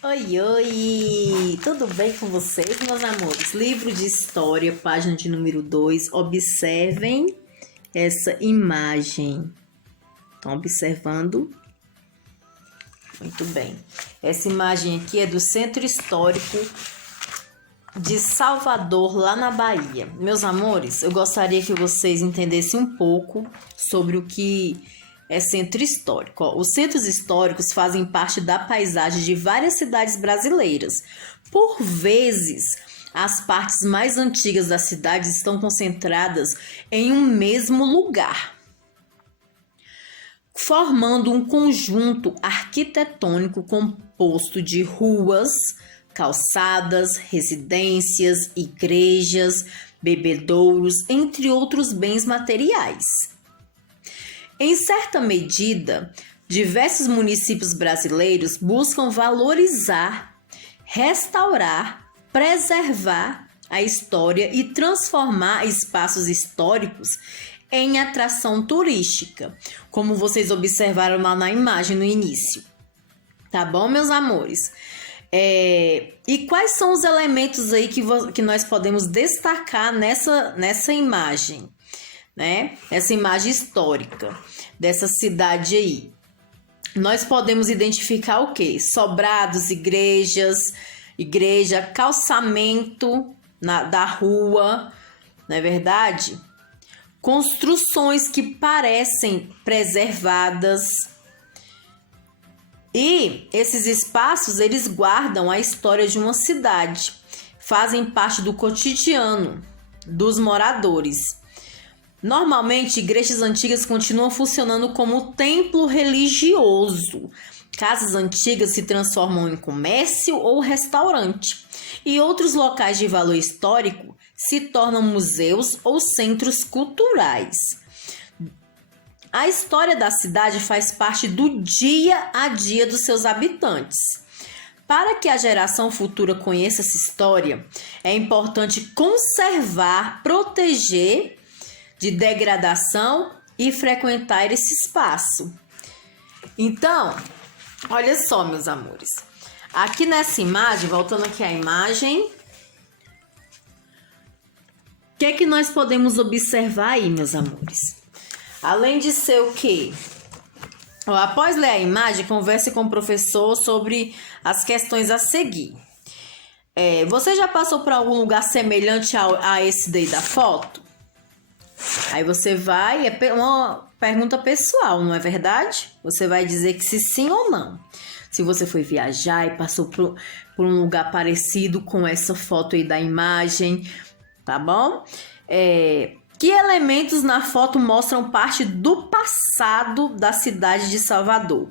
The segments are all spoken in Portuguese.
Oi, oi! Tudo bem com vocês, meus amores? Livro de História, página de número 2. Observem essa imagem. Estão observando? Muito bem. Essa imagem aqui é do Centro Histórico de Salvador, lá na Bahia. Meus amores, eu gostaria que vocês entendessem um pouco sobre o que é centro histórico. Os centros históricos fazem parte da paisagem de várias cidades brasileiras. Por vezes, as partes mais antigas das cidades estão concentradas em um mesmo lugar, formando um conjunto arquitetônico composto de ruas, calçadas, residências, igrejas, bebedouros, entre outros bens materiais. Em certa medida, diversos municípios brasileiros buscam valorizar, restaurar, preservar a história e transformar espaços históricos em atração turística, como vocês observaram lá na imagem no início. Tá bom, meus amores? E quais são os elementos aí que nós podemos destacar nessa imagem? Né? Essa imagem histórica dessa cidade aí. Nós podemos identificar o quê? Sobrados, igreja, calçamento da rua, não é verdade? Construções que parecem preservadas. E esses espaços, eles guardam a história de uma cidade, fazem parte do cotidiano dos moradores. Normalmente, igrejas antigas continuam funcionando como templo religioso. Casas antigas se transformam em comércio ou restaurante. E outros locais de valor histórico se tornam museus ou centros culturais. A história da cidade faz parte do dia a dia dos seus habitantes. Para que a geração futura conheça essa história, é importante conservar, proteger de degradação e frequentar esse espaço. Então, olha só, meus amores. Aqui nessa imagem, voltando aqui à imagem, o que é que nós podemos observar aí, meus amores? Além de ser o quê? Após ler a imagem, converse com o professor sobre as questões a seguir. Você já passou por algum lugar semelhante a esse daí da foto? Aí você vai, é uma pergunta pessoal, não é verdade? Você vai dizer que se sim ou não. Se você foi viajar e passou por um lugar parecido com essa foto aí da imagem, tá bom? Que elementos na foto mostram parte do passado da cidade de Salvador?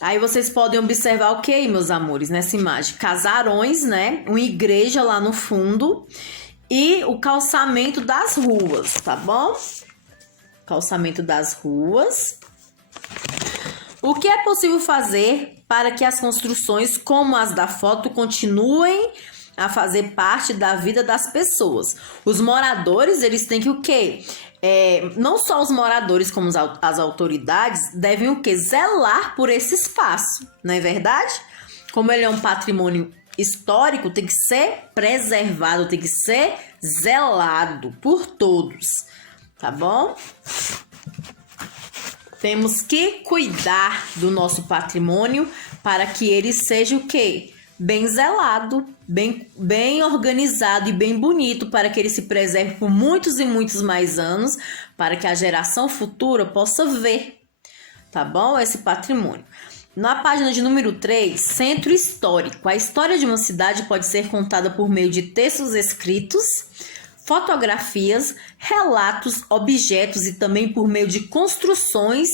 Aí vocês podem observar o que aí, meus amores, nessa imagem? Casarões, né? Uma igreja lá no fundo. E o calçamento das ruas, tá bom? Calçamento das ruas. O que é possível fazer para que as construções como as da foto continuem a fazer parte da vida das pessoas? Os moradores, eles têm que o quê? Não só os moradores, como as autoridades, devem o quê? Zelar por esse espaço, não é verdade? Como ele é um patrimônio histórico, tem que ser preservado, tem que ser zelado por todos, tá bom? Temos que cuidar do nosso patrimônio para que ele seja o quê? Bem zelado, bem organizado e bem bonito, para que ele se preserve por muitos e muitos mais anos, para que a geração futura possa ver, tá bom? Esse patrimônio. Na página de número 3, Centro Histórico. A história de uma cidade pode ser contada por meio de textos escritos, fotografias, relatos, objetos e também por meio de construções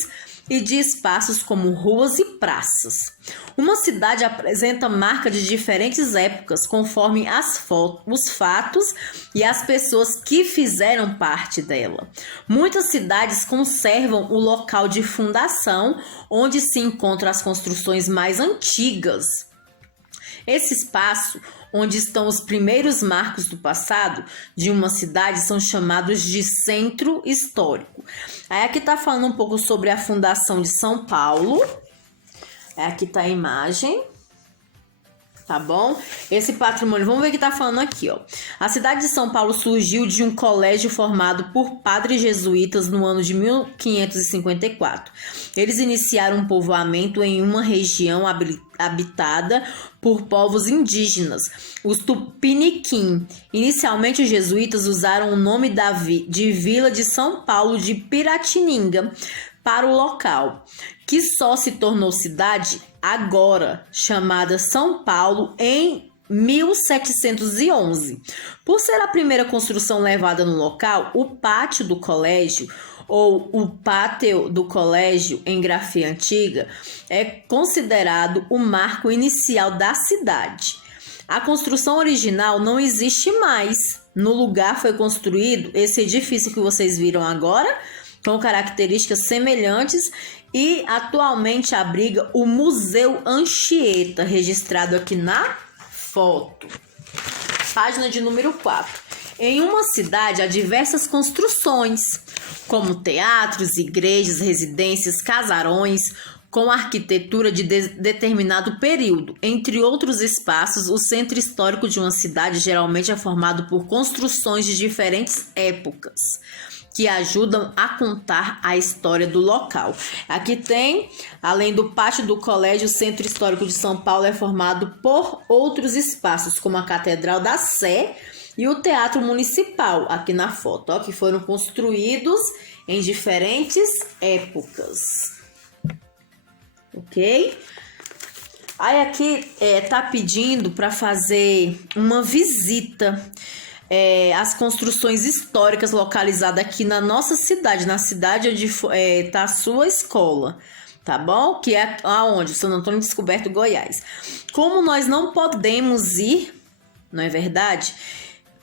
e de espaços como ruas e praças. Uma cidade apresenta marca de diferentes épocas conforme os fatos e as pessoas que fizeram parte dela. Muitas cidades conservam o local de fundação, onde se encontram as construções mais antigas. Esse espaço, onde estão os primeiros marcos do passado de uma cidade, são chamados de centro histórico. Aí aqui está falando um pouco sobre a fundação de São Paulo. Aqui está a imagem. Tá bom? Esse patrimônio, vamos ver o que tá falando aqui, ó. A cidade de São Paulo surgiu de um colégio formado por padres jesuítas no ano de 1554. Eles iniciaram um povoamento em uma região habitada por povos indígenas, os Tupiniquim. Inicialmente, os jesuítas usaram o nome de Vila de São Paulo de Piratininga para o local, que só se tornou cidade agora, chamada São Paulo em 1711. Por ser a primeira construção levada no local, o pátio do colégio, ou o pátio do colégio em grafia antiga, é considerado o marco inicial da cidade. A construção original não existe mais. No lugar foi construído esse edifício que vocês viram agora, com características semelhantes, e atualmente abriga o Museu Anchieta, registrado aqui na foto. Página de número 4. Em uma cidade há diversas construções, como teatros, igrejas, residências, casarões, com arquitetura de determinado período. Entre outros espaços, o centro histórico de uma cidade geralmente é formado por construções de diferentes épocas, que ajudam a contar a história do local. Aqui tem, além do pátio do colégio, o Centro Histórico de São Paulo é formado por outros espaços, como a Catedral da Sé e o Teatro Municipal, aqui na foto, ó, que foram construídos em diferentes épocas. Ok? Aí aqui tá pedindo para fazer uma visita as construções históricas localizadas aqui na nossa cidade, na cidade onde está a sua escola, tá bom? Que é aonde? Santo Antônio Descoberto, Goiás. Como nós não podemos ir, não é verdade?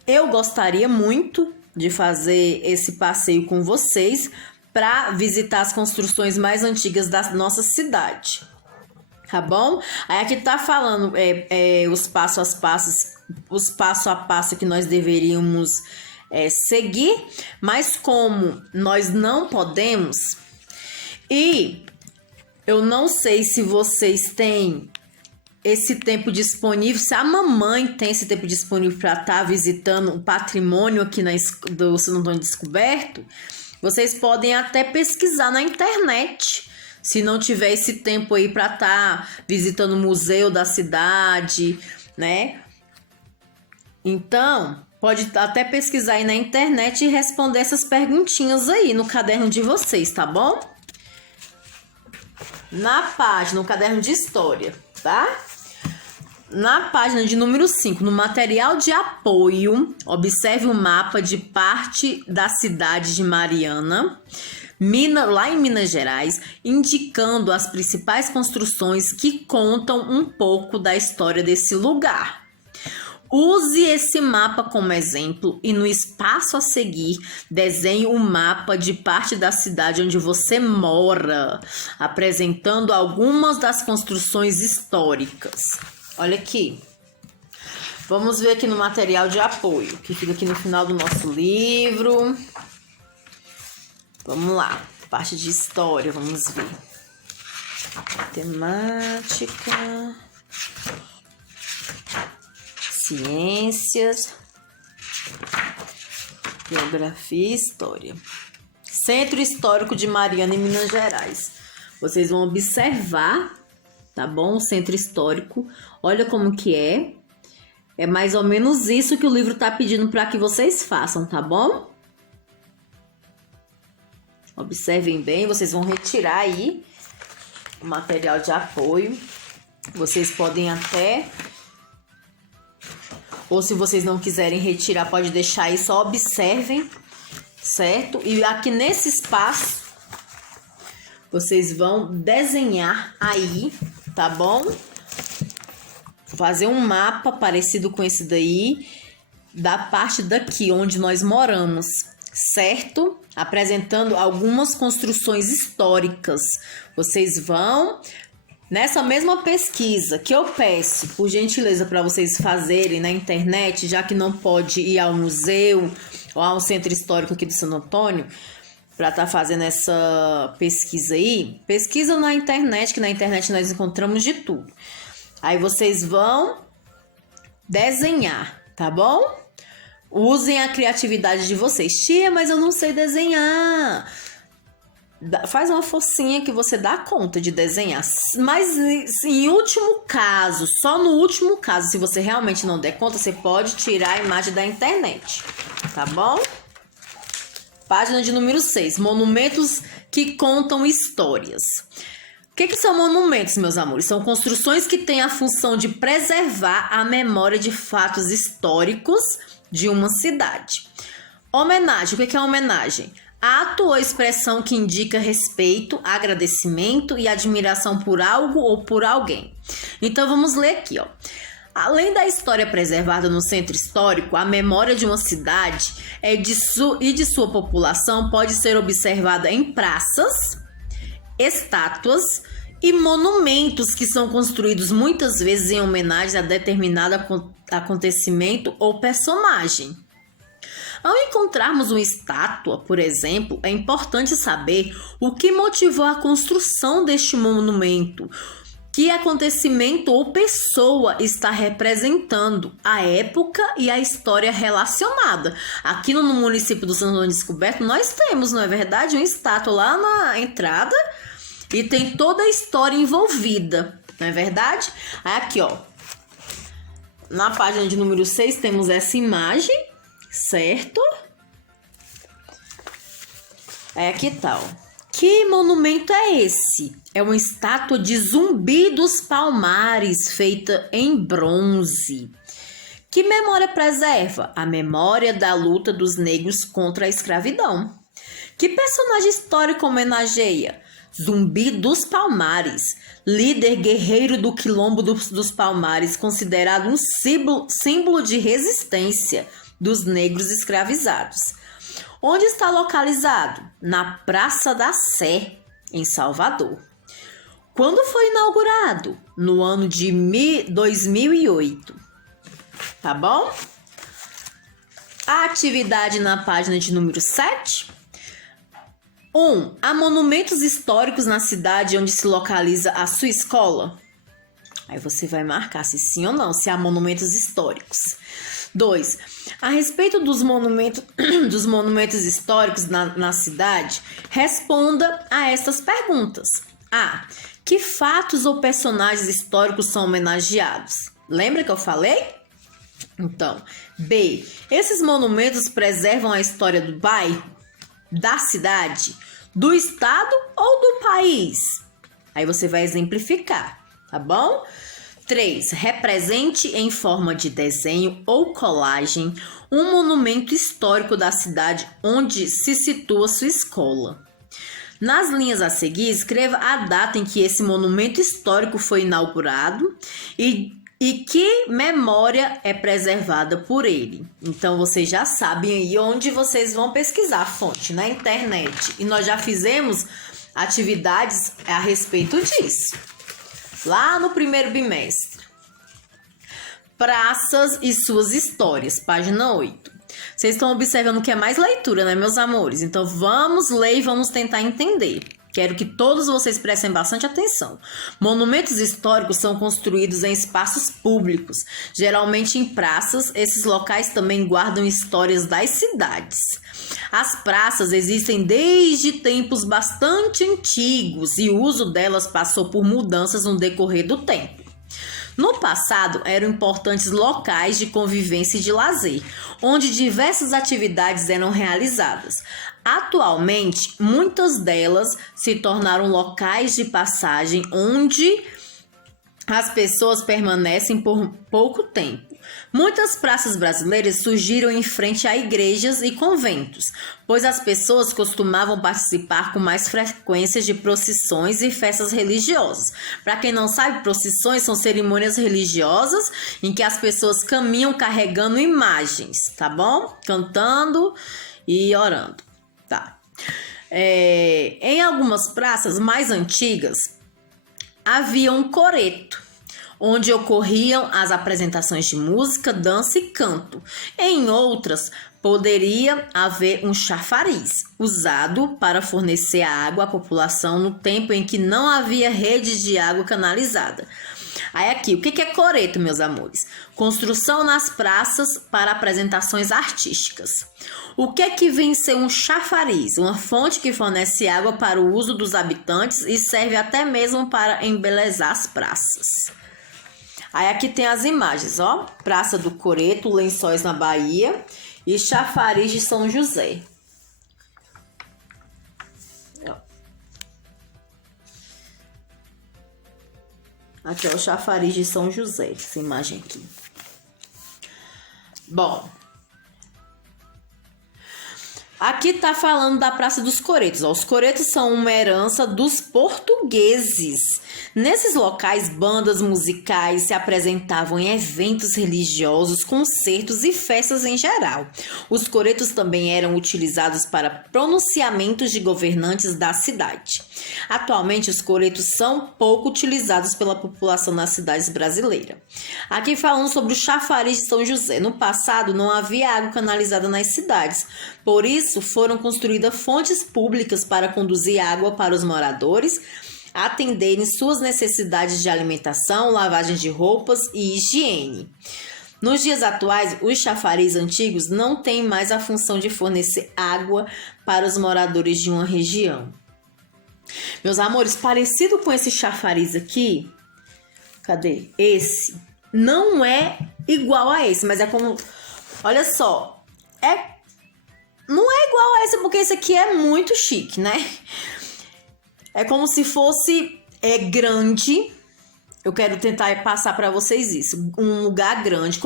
Eu gostaria muito de fazer esse passeio com vocês para visitar as construções mais antigas da nossa cidade, tá bom? Aí aqui tá falando os passo a passo que nós deveríamos seguir, mas como nós não podemos, e eu não sei se vocês têm esse tempo disponível, se a mamãe tem esse tempo disponível para estar visitando o patrimônio aqui do Santo Antônio Descoberto, vocês podem até pesquisar na internet. Se não tiver esse tempo aí para estar visitando o museu da cidade, né? Então, pode até pesquisar aí na internet e responder essas perguntinhas aí no caderno de vocês, tá bom? Na página, no caderno de história, tá? Na página de número 5, no material de apoio, observe o mapa de parte da cidade de Mariana, lá em Minas Gerais, indicando as principais construções que contam um pouco da história desse lugar. Use esse mapa como exemplo e no espaço a seguir desenhe um mapa de parte da cidade onde você mora, apresentando algumas das construções históricas. Olha aqui. Vamos ver aqui no material de apoio, que fica aqui no final do nosso livro. Vamos lá, parte de história, vamos ver. Temática, ciências, geografia e história. Centro Histórico de Mariana, em Minas Gerais. Vocês vão observar, tá bom? O centro histórico. Olha como que é. É mais ou menos isso que o livro tá pedindo para que vocês façam, tá bom? Observem bem, vocês vão retirar aí o material de apoio. Vocês podem até, ou se vocês não quiserem retirar, pode deixar aí, só observem, certo? E aqui nesse espaço, vocês vão desenhar aí, tá bom? Fazer um mapa parecido com esse daí, da parte daqui, onde nós moramos, certo? Apresentando algumas construções históricas. Vocês vão, nessa mesma pesquisa que eu peço, por gentileza, para vocês fazerem na internet, já que não pode ir ao museu ou ao centro histórico aqui do Santo Antônio, para estar fazendo essa pesquisa aí, pesquisa na internet, que na internet nós encontramos de tudo. Aí vocês vão desenhar, tá bom? Usem a criatividade de vocês. Tia, mas eu não sei desenhar. Faz uma forcinha que você dá conta de desenhar. Mas em último caso, só no último caso, se você realmente não der conta, você pode tirar a imagem da internet, tá bom? Página de número 6. Monumentos que contam histórias. O que são monumentos, meus amores? São construções que têm a função de preservar a memória de fatos históricos de uma cidade. Homenagem. O que é homenagem? Ato ou expressão que indica respeito, agradecimento e admiração por algo ou por alguém. Então vamos ler aqui, ó. Além da história preservada no centro histórico, a memória de uma cidade e de sua população pode ser observada em praças, estátuas e monumentos que são construídos muitas vezes em homenagem a determinado acontecimento ou personagem. Ao encontrarmos uma estátua, por exemplo, é importante saber o que motivou a construção deste monumento, que acontecimento ou pessoa está representando, a época e a história relacionada. Aqui no município do São João Descoberto, nós temos, não é verdade, uma estátua lá na entrada e tem toda a história envolvida, não é verdade? Aqui, ó, na página de número 6 temos essa imagem. Certo? Aqui tá, ó. Que monumento é esse? É uma estátua de Zumbi dos Palmares, feita em bronze. Que memória preserva? A memória da luta dos negros contra a escravidão. Que personagem histórico homenageia? Zumbi dos Palmares, líder guerreiro do Quilombo dos Palmares, considerado um símbolo de resistência dos negros escravizados. Onde está localizado? Na Praça da Sé, em Salvador. Quando foi inaugurado? No ano de 2008. Tá bom? A atividade na página de número 7. 1. Há monumentos históricos na cidade onde se localiza a sua escola? Aí você vai marcar se sim ou não, se há monumentos históricos. 2. A respeito dos monumentos históricos na cidade, responda a estas perguntas. A. Que fatos ou personagens históricos são homenageados? Lembra que eu falei? Então, B. Esses monumentos preservam a história do bairro, da cidade, do estado ou do país? Aí você vai exemplificar, tá bom? 3. Represente em forma de desenho ou colagem um monumento histórico da cidade onde se situa sua escola. Nas linhas a seguir, escreva a data em que esse monumento histórico foi inaugurado e que memória é preservada por ele. Então, vocês já sabem aí onde vocês vão pesquisar a fonte, na internet. E nós já fizemos atividades a respeito disso. Lá no primeiro bimestre. Praças e suas histórias, página 8. Vocês estão observando que é mais leitura, né, meus amores? Então vamos ler e vamos tentar entender. Quero que todos vocês prestem bastante atenção. Monumentos históricos são construídos em espaços públicos, geralmente em praças. Esses locais também guardam histórias das cidades. As praças existem desde tempos bastante antigos e o uso delas passou por mudanças no decorrer do tempo. No passado, eram importantes locais de convivência e de lazer, onde diversas atividades eram realizadas. Atualmente, muitas delas se tornaram locais de passagem onde as pessoas permanecem por pouco tempo. Muitas praças brasileiras surgiram em frente a igrejas e conventos, pois as pessoas costumavam participar com mais frequência de procissões e festas religiosas. Para quem não sabe, procissões são cerimônias religiosas em que as pessoas caminham carregando imagens, tá bom? Cantando e orando, tá? Em algumas praças mais antigas, havia um coreto, onde ocorriam as apresentações de música, dança e canto. Em outras, poderia haver um chafariz, usado para fornecer a água à população no tempo em que não havia rede de água canalizada. Aí aqui, o que é coreto, meus amores? Construção nas praças para apresentações artísticas. O que é que vem ser um chafariz? Uma fonte que fornece água para o uso dos habitantes e serve até mesmo para embelezar as praças. Aí aqui tem as imagens, ó. Praça do Coreto, Lençóis na Bahia e chafariz de São José. Aqui é o chafariz de São José, essa imagem aqui. Bom, aqui tá falando da Praça dos Coretos. Ó. Os coretos são uma herança dos portugueses. Nesses locais, bandas musicais se apresentavam em eventos religiosos, concertos e festas em geral. Os coretos também eram utilizados para pronunciamentos de governantes da cidade. Atualmente, os coretos são pouco utilizados pela população nas cidades brasileiras. Aqui falando sobre o chafariz de São José. No passado, não havia água canalizada nas cidades. Por isso, foram construídas fontes públicas para conduzir água para os moradores atenderem suas necessidades de alimentação, lavagem de roupas e higiene. Nos dias atuais, os chafariz antigos não têm mais a função de fornecer água para os moradores de uma região. Meus amores, parecido com esse chafariz aqui, cadê? Esse não é igual a esse, mas é como, olha só, não é igual a esse porque esse aqui é muito chique, né? É como se fosse grande. Eu quero tentar passar para vocês isso. Um lugar grande.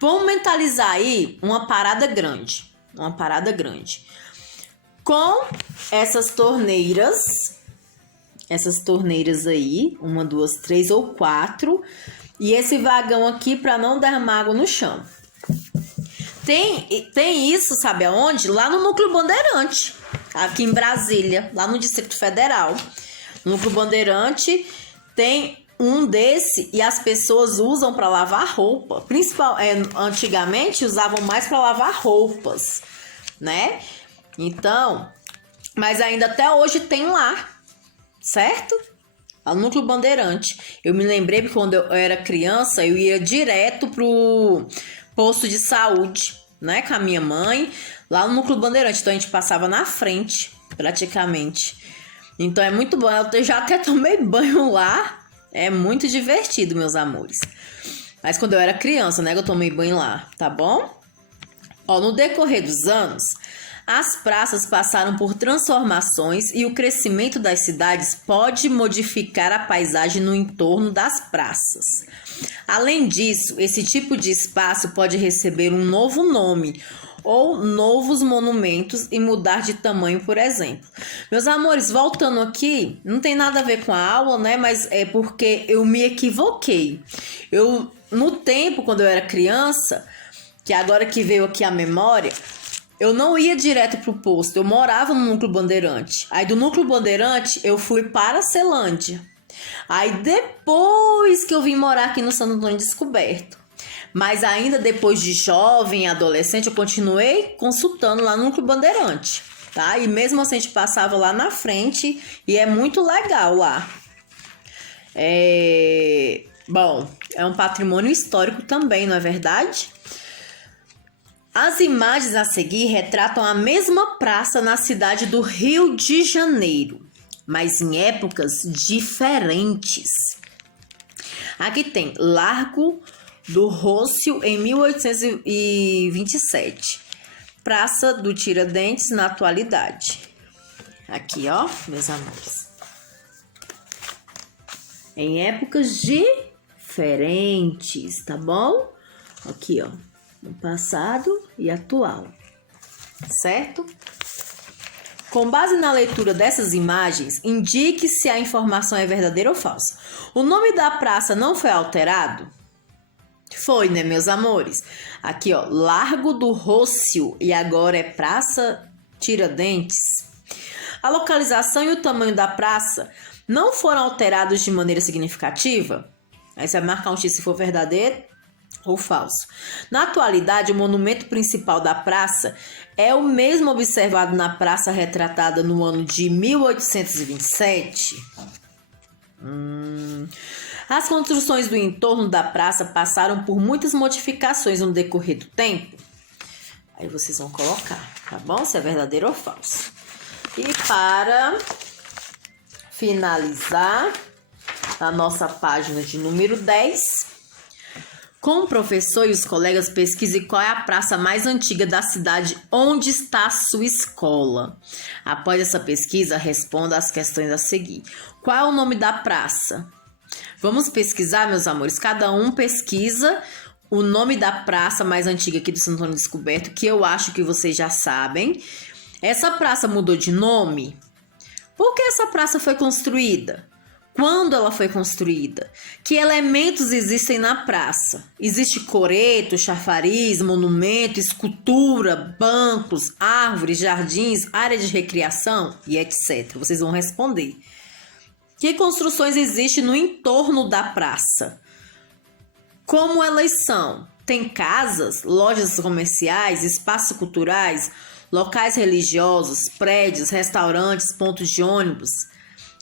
Vamos mentalizar aí uma parada grande. Uma parada grande. Com essas torneiras. Essas torneiras aí. 1, 2, 3 ou 4. E esse vagão aqui para não derramar água no chão. Tem isso, sabe aonde? Lá no Núcleo Bandeirante. Aqui em Brasília, lá no Distrito Federal. No Núcleo Bandeirante tem um desse e as pessoas usam para lavar roupa. Antigamente usavam mais para lavar roupas, né? Então, mas ainda até hoje tem lá, certo? Lá no Núcleo Bandeirante. Eu me lembrei que quando eu era criança, eu ia direto pro posto de saúde, né? Com a minha mãe. Lá no Núcleo Bandeirante, então a gente passava na frente, praticamente. Então é muito bom, eu já até tomei banho lá, é muito divertido, meus amores. Mas quando eu era criança, né, que eu tomei banho lá, tá bom? Ó, no decorrer dos anos, as praças passaram por transformações e o crescimento das cidades pode modificar a paisagem no entorno das praças. Além disso, esse tipo de espaço pode receber um novo nome, ou novos monumentos e mudar de tamanho, por exemplo. Meus amores, voltando aqui, não tem nada a ver com a aula, né? Mas é porque eu me equivoquei. No tempo, quando eu era criança, que agora que veio aqui a memória, eu não ia direto pro posto, eu morava no Núcleo Bandeirante. Aí do Núcleo Bandeirante, eu fui para a Celândia. Aí depois que eu vim morar aqui no Santo Antônio Descoberto. Mas ainda depois de jovem, adolescente, eu continuei consultando lá no Núcleo Bandeirante, tá? E mesmo assim a gente passava lá na frente e é muito legal lá. Bom, é um patrimônio histórico também, não é verdade? As imagens a seguir retratam a mesma praça na cidade do Rio de Janeiro, mas em épocas diferentes. Aqui tem Largo do Rócio em 1827. Praça do Tiradentes na atualidade. Aqui, ó, meus amores. Em épocas diferentes, tá bom? Aqui, ó, no passado e atual. Certo? Com base na leitura dessas imagens, indique se a informação é verdadeira ou falsa. O nome da praça não foi alterado? Foi, né, meus amores? Aqui, ó, Largo do Rócio e agora é Praça Tiradentes. A localização e o tamanho da praça não foram alterados de maneira significativa? Aí você vai marcar um X se for verdadeiro ou falso. Na atualidade, o monumento principal da praça é o mesmo observado na praça retratada no ano de 1827? As construções do entorno da praça passaram por muitas modificações no decorrer do tempo. Aí vocês vão colocar, tá bom? Se é verdadeiro ou falso. E para finalizar a nossa página de número 10, com o professor e os colegas, pesquise qual é a praça mais antiga da cidade onde está a sua escola. Após essa pesquisa, responda as questões a seguir. Qual é o nome da praça? Vamos pesquisar, meus amores. Cada um pesquisa o nome da praça mais antiga aqui do Santo Antônio Descoberto, que eu acho que vocês já sabem. Essa praça mudou de nome? Por que essa praça foi construída? Quando ela foi construída? Que elementos existem na praça? Existe coreto, chafariz, monumento, escultura, bancos, árvores, jardins, área de recreação e etc. Vocês vão responder. Que construções existem no entorno da praça? Como elas são? Tem casas, lojas comerciais, espaços culturais, locais religiosos, prédios, restaurantes, pontos de ônibus?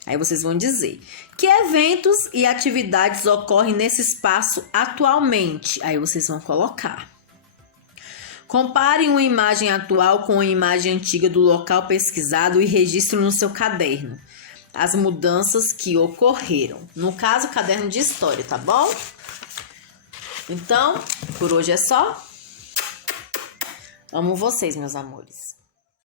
Aí vocês vão dizer, que eventos e atividades ocorrem nesse espaço atualmente? Aí vocês vão colocar. Compare uma imagem atual com uma imagem antiga do local pesquisado e registre no seu caderno as mudanças que ocorreram. No caso, caderno de história, tá bom? Então, por hoje é só. Amo vocês, meus amores.